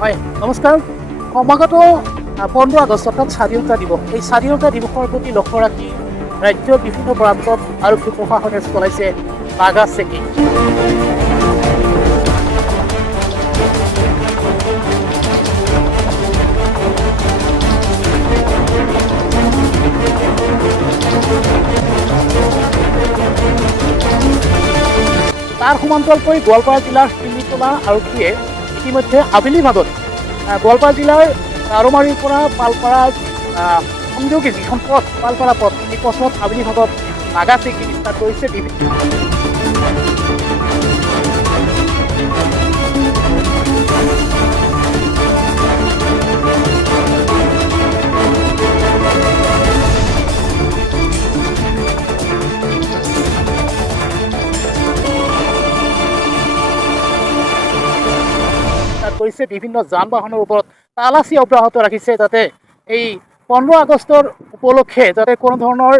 হয় নমস্কাৰ। সমাগত 15 আগষ্ট অৰ্থাৎ স্বাধীনতা দিৱস। এই স্বাধীনতা দিৱসৰ প্ৰতি লক্ষ্য ৰাখি ৰাজ্যৰ বিভিন্ন প্ৰান্তত আৰক্ষী প্ৰশাসনে চলাইছে নাগা চেকিং। তাৰ সমান্তৰালকৈ গোৱালপাৰা জিলাৰ শিমিতলা আৰক্ষীয়ে ইতিমধ্যে আবেলি ভাগত গোৱালপাৰা জিলাৰ কাৰমাৰীৰ পৰা পালপাৰা সংযোগী যিখন পথ পালপাৰা পথ এই পথত আবেলি ভাগত নাগা চেকিং ষ্টাৰ্ট কৰিছে। কৰিছে বিভিন্ন যান বাহনৰ ওপৰত তালাচী অব্যাহত ৰাখিছে, যাতে এই 15 আগষ্টৰ উপলক্ষে যাতে কোনো ধৰণৰ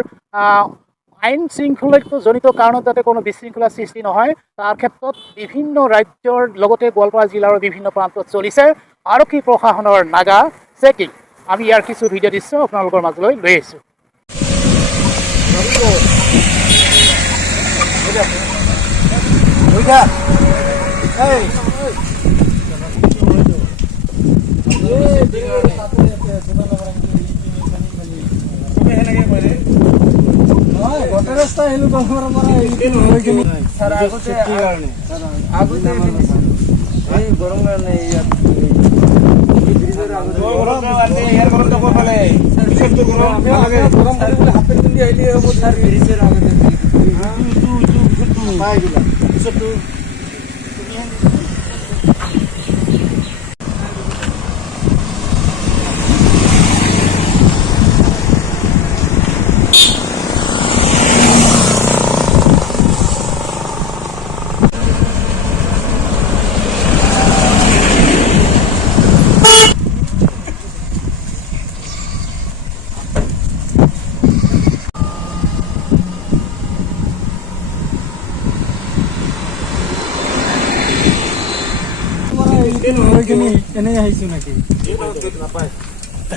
আইন শৃংখলাজনিত কাৰণত যাতে কোনো বিশৃংখলা সৃষ্টি নহয়, তাৰ ক্ষেত্ৰত বিভিন্ন ৰাজ্যৰ লগতে গোৱালপাৰা জিলাৰ বিভিন্ন প্ৰান্তত চলিছে আৰক্ষী প্ৰশাসনৰ নাগা চেকিং। আমি ইয়াৰ কিছু ভিডিঅ' দৃশ্য আপোনালোকৰ মাজলৈ লৈ আহিছোঁ।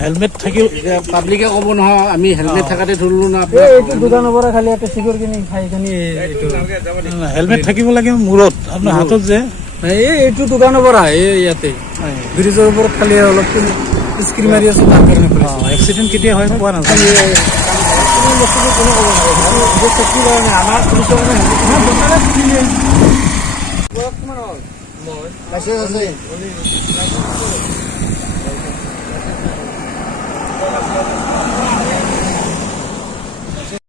হেলমেট থাকিল পাব্লিকে ক'ব নহয়, আমি হেলমেট থাকাতে ধৰিলো না। এইটো দোকানৰ পৰা খালি এটা চিগৰ কিনি খাই কিনি হেলমেট থাকিব লাগে মূৰত, আপোনাৰ হাতত যে এইটো দোকানৰ পৰা ইয়াতে ব্ৰিজৰ ওপৰত খালি অলপ স্ক্ৰীন মাৰি আছে, তাৰ কাৰণে এক্সিডেণ্ট কেতিয়া হয় পোৱা নাযায়। বস্তুটো কোনো ক'ব নোৱাৰে আমাৰ পুলিচৰ কাৰণে